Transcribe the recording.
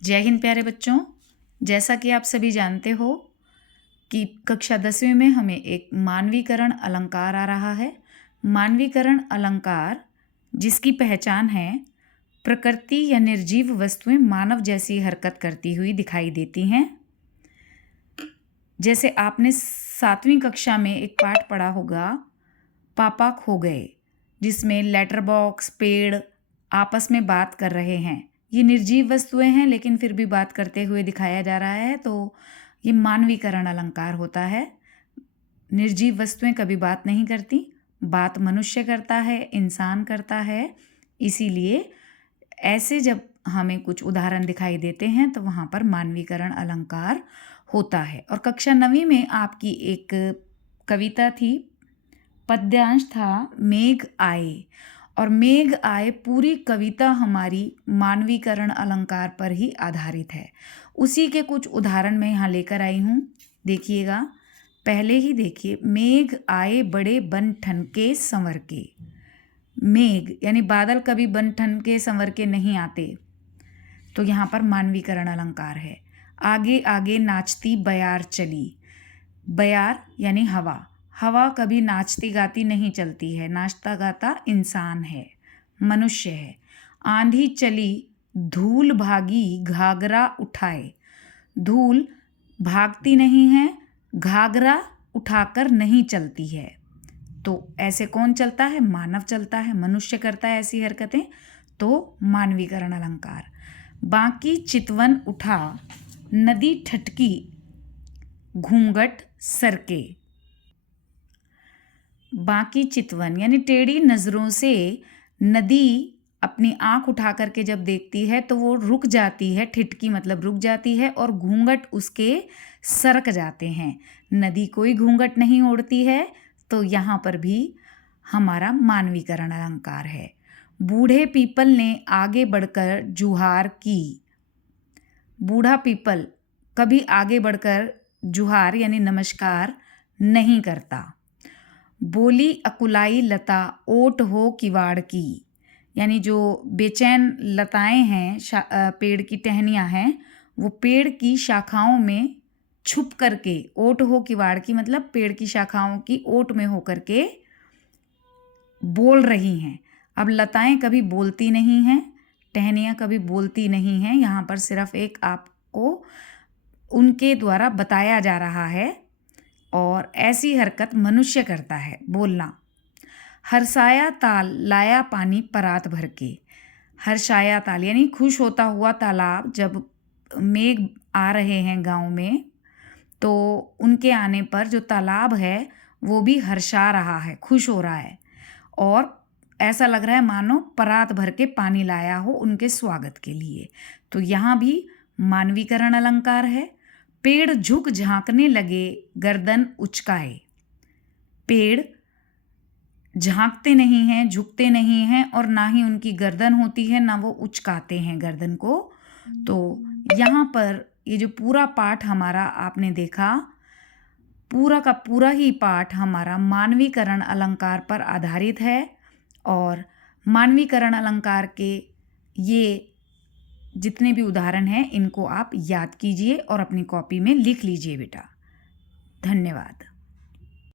जय हिंद प्यारे बच्चों। जैसा कि आप सभी जानते हो कि कक्षा 10वीं में हमें एक मानवीकरण अलंकार आ रहा है। मानवीकरण अलंकार जिसकी पहचान है प्रकृति या निर्जीव वस्तुएं मानव जैसी हरकत करती हुई दिखाई देती हैं। जैसे आपने 7वीं कक्षा में एक पाठ पढ़ा होगा, पापा खो गए, जिसमें लेटर बॉक्स, पेड़ आपस में बात कर रहे हैं। ये निर्जीव वस्तुएं हैं लेकिन फिर भी बात करते हुए दिखाया जा रहा है, तो ये मानवीकरण अलंकार होता है। निर्जीव वस्तुएं कभी बात नहीं करती, बात मनुष्य करता है, इंसान करता है। इसीलिए ऐसे जब हमें कुछ उदाहरण दिखाई देते हैं तो वहाँ पर मानवीकरण अलंकार होता है। और कक्षा 9वीं में आपकी एक कविता थी, पद्यांश था मेघ आए, और मेघ आए पूरी कविता हमारी मानवीकरण अलंकार पर ही आधारित है। उसी के कुछ उदाहरण मैं यहाँ लेकर आई हूँ, देखिएगा। पहले ही देखिए, मेघ आए बड़े बन ठन के संवर के। मेघ यानी बादल कभी बन ठन के संवर के नहीं आते, तो यहाँ पर मानवीकरण अलंकार है। आगे आगे नाचती बयार चली। बयार यानी हवा, हवा कभी नाचती गाती नहीं चलती है, नाचता गाता इंसान है, मनुष्य है। आंधी चली धूल भागी घाघरा उठाए। धूल भागती नहीं है, घाघरा उठाकर नहीं चलती है। तो ऐसे कौन चलता है? मानव चलता है, मनुष्य करता है ऐसी हरकतें, तो मानवीकरण अलंकार। बाकी चितवन उठा नदी ठटकी घूंघट सरके। बाकी चितवन यानी टेढ़ी नज़रों से नदी अपनी आंख उठा करके जब देखती है तो वो रुक जाती है, ठिठकी मतलब रुक जाती है, और घूंघट उसके सरक जाते हैं। नदी कोई घूंघट नहीं ओढ़ती है, तो यहाँ पर भी हमारा मानवीकरण अलंकार है। बूढ़े पीपल ने आगे बढ़कर जुहार की। बूढ़ा पीपल कभी आगे बढ़कर जुहार यानी नमस्कार नहीं करता। बोली अकुलाई लता ओट हो किवाड़ की, यानी जो बेचैन लताएं हैं, पेड़ की टहनियाँ हैं, वो पेड़ की शाखाओं में छुप करके, ओट हो किवाड़ की मतलब पेड़ की शाखाओं की ओट में होकर के बोल रही हैं। अब लताएं कभी बोलती नहीं हैं, टहनियाँ कभी बोलती नहीं हैं, यहाँ पर सिर्फ एक आपको उनके द्वारा बताया जा रहा है। और ऐसी हरकत मनुष्य करता है, बोलना। हर्षाया ताल लाया पानी परात भर के। हर्षाया ताल यानी खुश होता हुआ तालाब, जब मेघ आ रहे हैं गांव में, तो उनके आने पर जो तालाब है वो भी हर्षा रहा है, खुश हो रहा है, और ऐसा लग रहा है मानो परात भर के पानी लाया हो उनके स्वागत के लिए। तो यहाँ भी मानवीकरण अलंकार है। पेड़ झुक झांकने लगे गर्दन उचकाए। पेड़ झांकते नहीं हैं, झुकते नहीं हैं, और ना ही उनकी गर्दन होती है, ना वो उचकाते हैं गर्दन को। तो यहाँ पर ये जो पूरा पाठ हमारा आपने देखा, पूरा का पूरा ही पाठ हमारा मानवीकरण अलंकार पर आधारित है। और मानवीकरण अलंकार के ये जितने भी उदाहरण हैं, इनको आप याद कीजिए और अपनी कॉपी में लिख लीजिए बेटा। धन्यवाद।